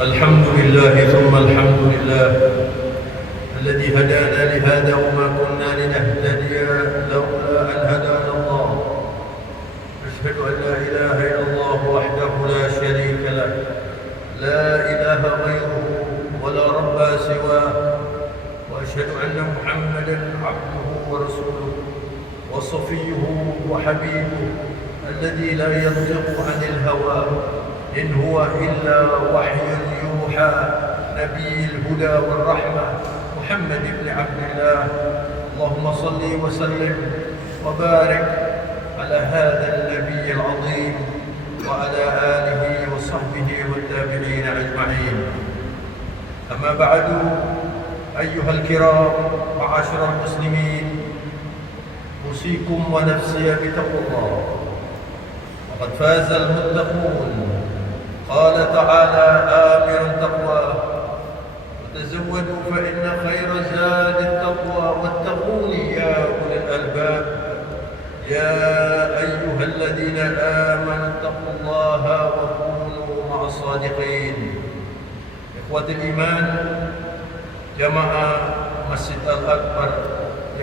الحمد لله ثم الحمد لله الذي هدانا لهذا وما كنا لنهتدي لولا أن هدانا الله. أشهد أن لا إله إلا الله وحده لا شريك له، لا إله غيره ولا رب سواه، وأشهد أن محمدا عبده ورسوله وصفيه وحبيبه الذي لا ينطق عن الهوى إن هو إلا وحي يوحى، نبي الهدى والرحمة محمد بن عبد الله. اللهم صل وسلم وبارك على هذا النبي العظيم وعلى آله وصحبه والتابعين أجمعين. أما بعد، أيها الكرام معاشر المسلمين، أوصيكم ونفسي بتقوى الله، وقد فاز المتقون. قال تعالى آمرا تقواه: وتزودوا فإن خير زاد التقوى واتقون يا أولي الألباب. يا أيها الذين آمنوا اتقوا الله وكونوا مع الصادقين. إخوة الإيمان، jamaah Masjid Al-Akbar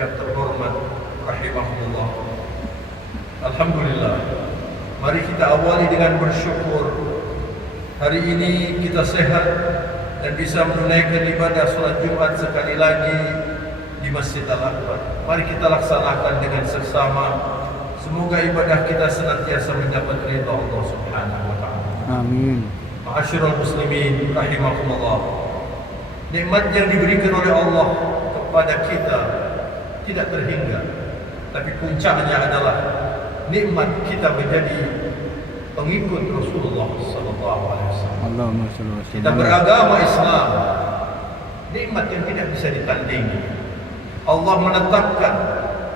yang terhormat rahimahullah, alhamdulillah, mari kita awali dengan bersyukur. Hari ini kita sehat dan bisa menunaikan ibadah salat Jumat sekali lagi di Masjid Al-Akbar. Mari kita laksanakan dengan seksama. Semoga ibadah kita senantiasa mendapat ridha Allah Subhanahu wa taala. Amin. Ma'asyiral muslimin rahimakumullah. Nikmat yang diberikan oleh Allah kepada kita tidak terhingga, tapi puncaknya adalah nikmat kita menjadi pengikut Rasulullah sallallahu alaihi wasallam. Kita beragama Islam, nikmat yang tidak bisa ditandingi. Allah menetapkan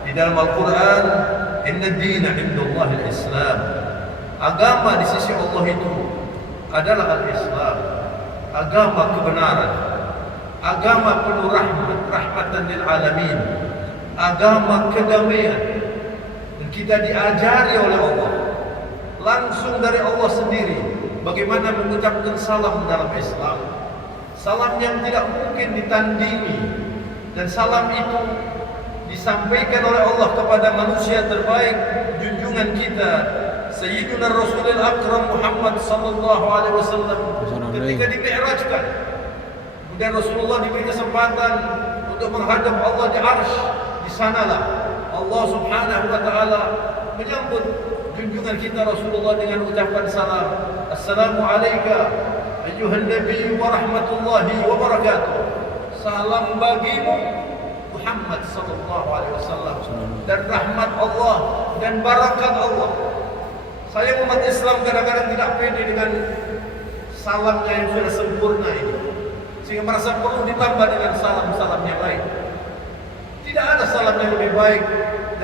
di dalam Al-Quran, inna dina indallahi al-Islam. Agama di sisi Allah itu adalah al-Islam, agama kebenaran, agama penuh rahmat, rahmatan lil alamin, agama kedamaian. Dan kita diajari oleh Allah langsung dari Allah sendiri bagaimana mengucapkan salam dalam Islam. Salam yang tidak mungkin ditandingi, dan salam itu disampaikan oleh Allah kepada manusia terbaik, junjungan kita Sayyiduna Rasulul Akram Muhammad sallallahu alaihi wasallam ketika dimi'rajkan. Kemudian Rasulullah diberi kesempatan untuk menghadap Allah di arsy. Di sanalah Allah Subhanahu wa taala menyambut junjungan kita Rasulullah dengan ucapan salam. Assalamu alayka ayyuhan nabiy wa rahmatullahi wa barakatuh. Salam bagimu Muhammad sallallahu alaihi wasallam, dan rahmat Allah dan barakat Allah. Saya umat Islam kadang-kadang tidak pede dengan salamnya yang sudah sempurna ini, sehingga merasa perlu ditambah dengan salam-salam yang lain. Tidak ada salam yang lebih baik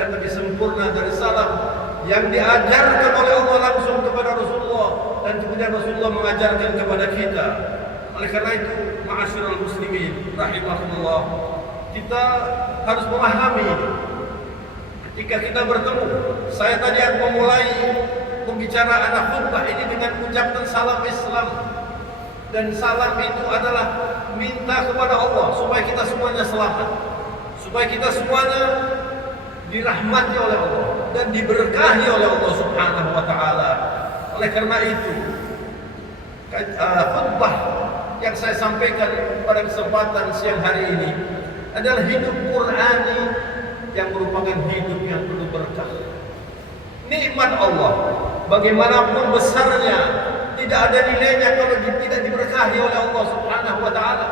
dan lebih sempurna dari salam yang diajarkan oleh Allah langsung kepada Rasulullah, dan kemudian Rasulullah mengajarkan kepada kita. Oleh karena itu, ma'asyiral muslimin rahimahullah, kita harus memahami ini. Ketika kita bertemu, saya tadi akan memulai pembicaraan khutbah ini dengan mengucapkan salam Islam. Dan salam itu adalah minta kepada Allah supaya kita semuanya selamat, supaya kita semuanya dirahmati oleh Allah dan diberkahi oleh Allah Subhanahu wa taala. Oleh karena itu, khutbah yang saya sampaikan pada kesempatan siang hari ini adalah hidup Qur'ani yang merupakan hidup yang penuh berkah. Nikmat Allah bagaimanapun besarnya tidak ada nilainya kalau tidak diberkahi oleh Allah Subhanahu wa taala.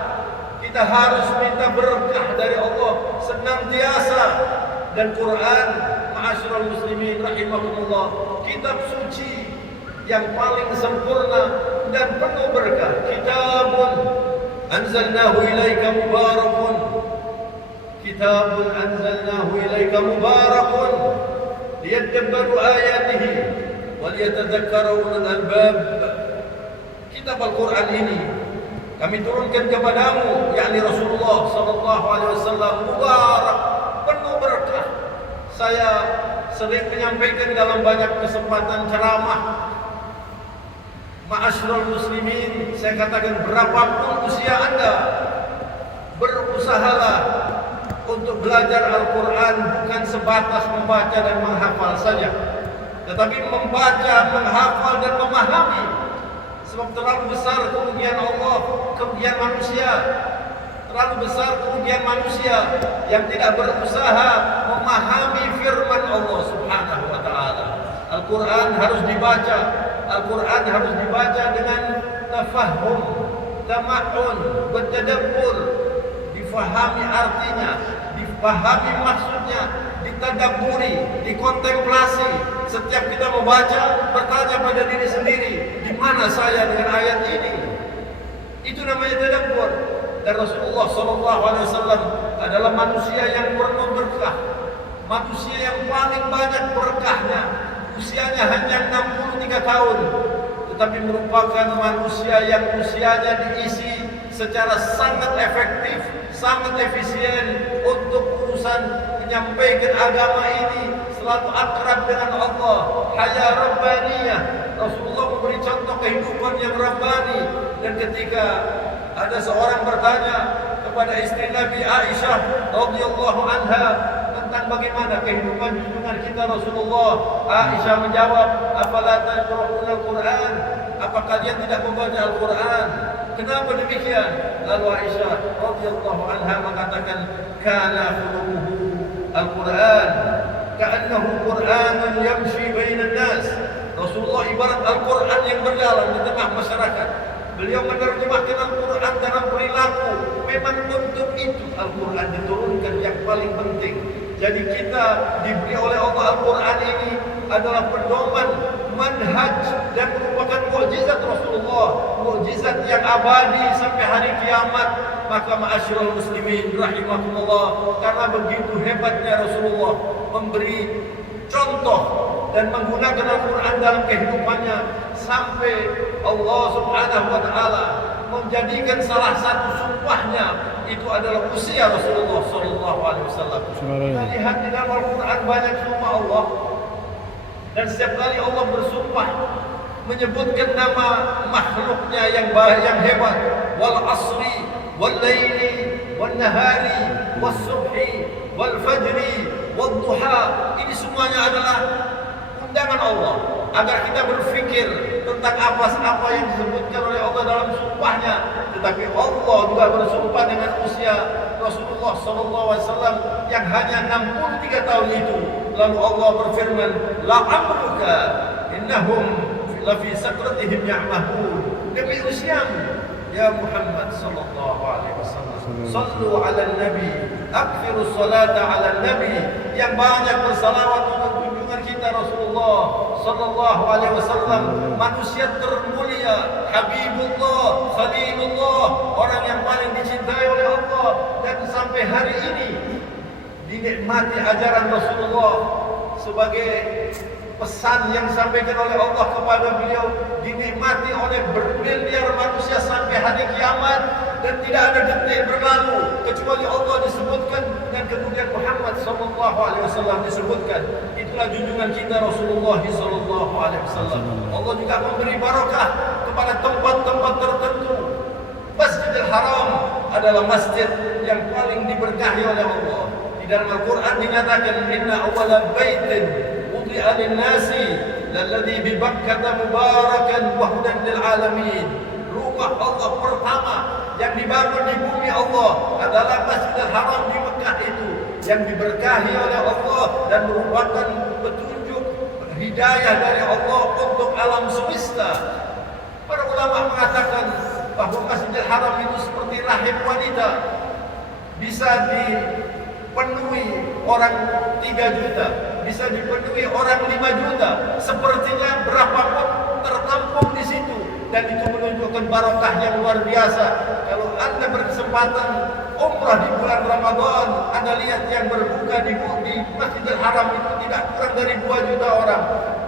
Kita harus minta berkah dari Allah senantiasa. Dan Quran, ma'asyiral muslimin rahimakumullah, kitab suci yang paling sempurna dan penuh berkah. Kitabun anzalnahu ilaika mubarakun, kitabun anzalnahu ilaika mubarakun liyadabbaru ayatihi wa liyatadzakkara ulul albab. Kitab Al-Quran ini kami turunkan kepadamu, yakni Rasulullah sallallahu alaihi wasallam, mubarak, penuh berkah. Saya sering menyampaikan dalam banyak kesempatan ceramah Ma'asyiral muslimin, saya katakan berapapun usia Anda, berusahalah untuk belajar Al-Quran bukan sebatas membaca dan menghafal saja, tetapi membaca, menghafal dan memahami. Sebab terlalu besar kerugian Allah, kerugian manusia. Terlalu besar kerugian manusia yang tidak berusaha memahami firman Allah Subhanahu wa taala. Al-Quran harus dibaca. Al-Quran harus dibaca dengan tafahum, tama'un, bertadabbur, difahami artinya, difahami maksudnya, ditadabburi, dikontemplasi. Setiap kita membaca, bertanya pada diri sendiri, di mana saya dengan ayat ini? Itu namanya tadabbur. Dan Rasulullah SAW adalah manusia yang penuh berkah, manusia yang paling banyak berkahnya. Usianya hanya 63 tahun, tetapi merupakan manusia yang usianya diisi secara sangat efektif, sangat efisien untuk urusan menyampaikan agama ini, selalu akrab dengan Allah, haya rabbaniyah. Rasulullah memberi contoh kehidupan yang rabbani. Dan ketika ada seorang bertanya kepada istri Nabi Aisyah radhiyallahu anha tentang bagaimana kehidupan junjungan kita Rasulullah, Aisyah menjawab, "Afala taqra'una al-Qur'an?" Apa kalian tidak membaca Al-Qur'an? Kenapa demikian? Lalu Aisyah radhiyallahu anha mengatakan, "Kana khuluquhu al-Qur'an, ka'annahu Qur'anun yamshi bainan nas." Rasulullah ibarat Al-Qur'an yang berjalan di tengah masyarakat. Beliau menerjemahkan Al-Quran dalam perilaku. Memang untuk itu Al-Quran diturunkan yang paling penting. Jadi kita diberi oleh Allah Al-Quran ini adalah pedoman, manhaj, dan merupakan mukjizat Rasulullah, mukjizat yang abadi sampai hari kiamat. Maka ma'asyiral muslimin rahimakumullah, karena begitu hebatnya Rasulullah memberi contoh dan menggunakan Al-Quran dalam kehidupannya, sampai Allah Subhanahu wa taala menjadikan salah satu sumpahnya itu adalah usia Rasulullah sallallahu alaihi wasallam. Kita lihat di dalam Al-Quran banyak sumpah Allah, dan setiap kali Allah bersumpah menyebutkan nama makhluknya yang hebat. Wal asri wal laili wan nahari was subhi wal fajri wad duha. Ini semuanya adalah undangan Allah agar kita berfikir tentang apa yang disebutkan oleh Allah dalam sumpahnya. Tetapi Allah juga bersumpah dengan usia Rasulullah SAW yang hanya 63 tahun itu. Lalu Allah berfirman, "La amruka innahum lafi sakratihim ya'mahun." Demi usiamu ya Muhammad sallallahu alaihi wasallam, sallu ala nabi, aktsiru salata ala nabi, yang banyak bersalawat untuk junjungan kita Rasulullah sallallahu alaihi wasallam, manusia termulia, Habibullah, Khalilullah, orang yang paling dicintai oleh Allah. Dan sampai hari ini dinikmati ajaran Rasulullah sebagai pesan yang disampaikan oleh Allah kepada beliau, dinikmati oleh bermiliar manusia sampai hari kiamat, dan tidak ada detik berlalu kecuali Allah disebutkan dan kemudian Muhammad sallallahu alaihi wasallam disebutkan. Itulah junjungan kita Rasulullah sallallahu alaihi wasallam. Allah juga memberi barakah kepada tempat-tempat tertentu. Masjidil Haram adalah masjid yang paling diberkahi oleh Allah. Di dalam Al-Quran dinyatakan, "Inna awwala baitin wudi'a lin-nasi lalladzi bi Bakkah mubarakan wa hudan lil alamin." Rumah Allah pertama yang dibangun di bumi Allah adalah Masjidil Haram di Mekah itu, yang diberkahi oleh Allah dan merupakan petunjuk hidayah dari Allah untuk alam semesta. Para ulama mengatakan bahwa Masjidil Haram itu seperti rahim wanita, bisa dipenuhi orang 3 juta, bisa dipenuhi orang 5 juta, sepertinya berapapun tertampung di situ. Dan itu menunjukkan barokah yang luar biasa. Kalau Anda berkesempatan umrah di bulan Ramadan, Anda lihat yang berbuka di Masjidil Haram itu tidak kurang dari 2 juta orang.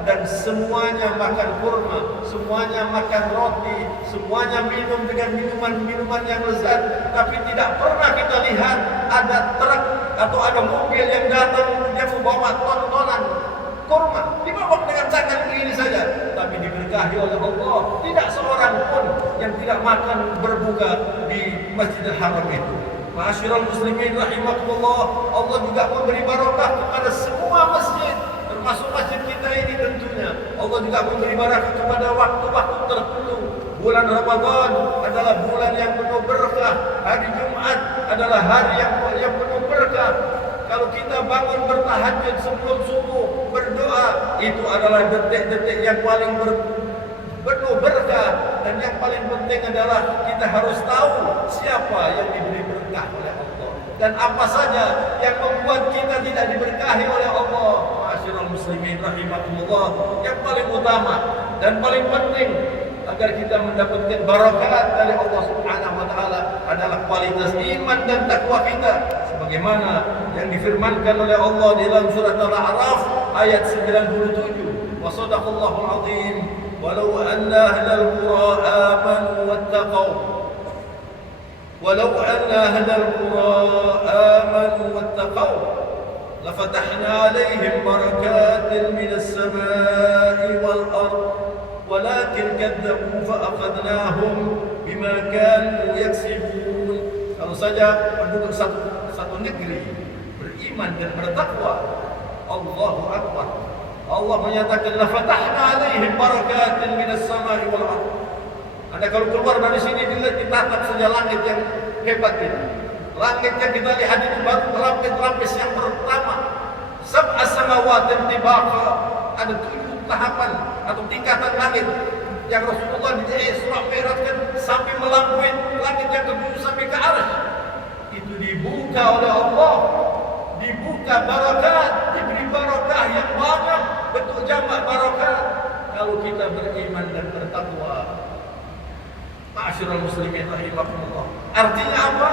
Dan semuanya makan kurma, semuanya makan roti, semuanya minum dengan minuman-minuman yang lezat. Tapi tidak pernah kita lihat ada truk atau ada mobil yang datang yang membawa ton-tonan kurma, dibawa dengan tangan begini saja. Tapi diberkahi oleh Allah, tidak yang tidak makan berbuka di Masjidil Haram itu. Ma'asyiral muslimin rahimakumullah, Allah juga memberi barokah kepada semua masjid, termasuk masjid kita ini tentunya. Allah juga memberi barokah kepada waktu-waktu tertentu. Bulan Ramadan adalah bulan yang penuh berkah. Hari Jumat adalah hari yang penuh berkah. Kalau kita bangun bertahajud sebelum subuh, berdoa, itu adalah detik-detik yang paling penuh berkah. Dan yang paling penting adalah kita harus tahu siapa yang diberi berkah oleh Allah dan apa saja yang membuat kita tidak diberkahi oleh Allah. Ma'asyiral muslimin rahimakumullah, yang paling utama dan paling penting agar kita mendapatkan barakat dari Allah Subhanahu wa taala adalah kualitas iman dan takwa kita, sebagaimana yang difirmankan oleh Allah di dalam surat Al-A'raf ayat 97. Wa sadaqallahul azim. Walau anna ahlal qura amanu wattaqau. Walau anna ahlal qura amanu wattaqau lafatahna 'alaihim barakatin minas samaa'i wal ardh. Walakin kadzabu fa'akhadnahum bima kanu yaksibun. Kalau saja penduduk satu negeri beriman dan bertakwa, Allahu Akbar, Allah menyatakan la fatahna 'alaihim barakatin minas samaa'i wal ardh. Anda kalau keluar dari sini ditatap saja langit yang hebat ini. Langit yang kita lihat itu baru lapis-lapis yang pertama. Sab'a samawatin tibaqa, ada 7 tahapan atau tingkatan langit yang Rasulullah di Isra Mi'rajkan sampai melampaui langit yang ke-7 sampai ke arsy. Itu dibuka oleh Allah, dibuka barakat, diberi barakah yang banyak, bentuk jamak barakat kalau kita beriman dan bertakwa. Ma'asyiral muslimin rahimakumullah. Artinya apa?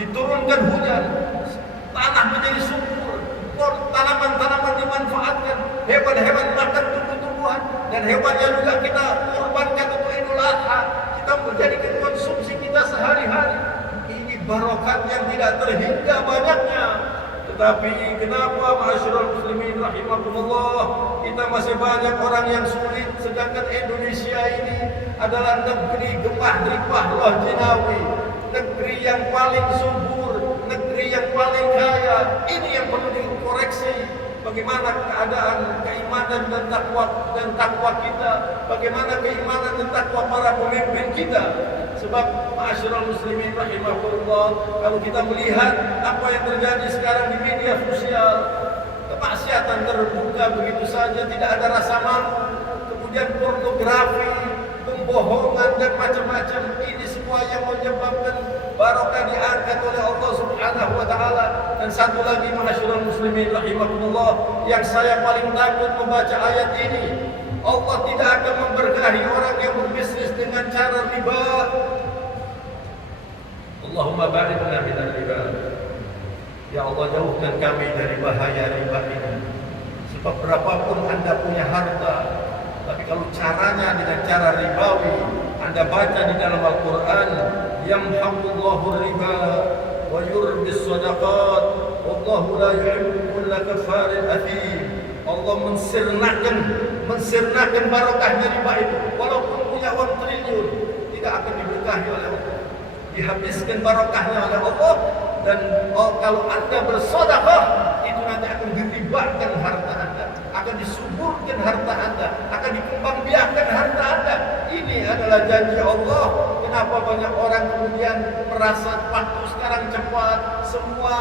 Diturunkan hujan, tanah menjadi subur, tanaman-tanaman dimanfaatkan, hewan-hewan makan tumbuh-tumbuhan, dan hewannya juga kita korbankan untuk Idul Adha. Kita menjadikan konsumsi kita sehari-hari. Ini barokat yang tidak terhingga banyaknya. Tetapi kenapa ma'asyiral muslimin rahimakumullah, kita masih banyak orang yang sulit, sedangkan Indonesia ini adalah negeri gemah ripah loh jinawi, negeri yang paling subur, negeri yang paling kaya. Ini yang perlu dikoreksi. Bagaimana keadaan keimanan dan takwa kita, bagaimana keimanan dan takwa para pemimpin kita. Sebab ma'asyiral muslimin rahimahullah, kalau kita melihat apa yang terjadi sekarang di media sosial, kemaksiatan terbuka begitu saja, tidak ada rasa malu, kemudian pornografi, pembohongan dan macam-macam, ini semua yang menyebabkan barokah diangkat oleh Allah Subhanahu wa taala. Dan satu lagi ma'asyiral muslimin rahimakumullah, yang saya paling takut membaca ayat ini, Allah tidak akan memberkahi orang yang berbisnis dengan cara riba. Allahumma ba'idna minal riba. Ya Allah, jauhkan kami dari bahaya riba ini. Sebab berapapun Anda punya harta, tapi kalau caranya dengan cara ribawi, Anda baca di dalam Al-Quran, yamhaqullahu riba wa yurbis sadaqat wallahu la yuhibbu kulla kafarin athim. Allah mensirnakan barokahnya riba itu. Walaupun punya uang triliun, tidak akan diberkahi oleh Allah, dihabiskan barokahnya oleh Allah. Dan kalau Anda bersedekah, itu nanti akan diribakan harta Anda, akan disuburkan harta Anda, akan dikembangbiakkan harta Anda. Ini adalah janji Allah. Kenapa banyak orang kemudian merasa waktu sekarang cepat, semua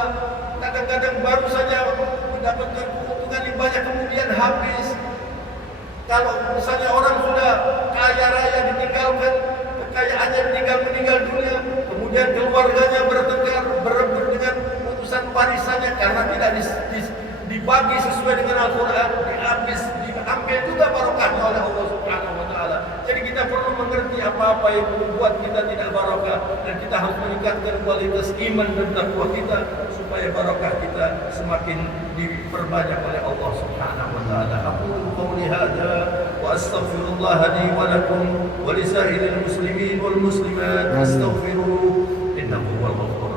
kadang-kadang baru saja mendapatkan keuntungan yang banyak kemudian habis. Kalau misalnya orang sudah kaya raya ditinggalkan, kekayaannya meninggal dunia, kemudian keluarganya bertengkar, berebut dengan urusan warisannya karena tidak dibagi sesuai dengan Al-Quran, diambil juga barokahnya oleh Allah Subhanahu wa taala. Jadi kita perlu mengerti apa-apa yang membuat kita tidak barokah, dan kita harus meningkatkan kualitas iman dan takwa kita supaya barokah kita semakin diperbanyak oleh Allah Subhanahu wa taala. Aku qouli hadza wa astaghfirullah li wa lakum wa li sa'iril muslimin wal muslimat. Astaghfiruhu innahu huwal ghafurur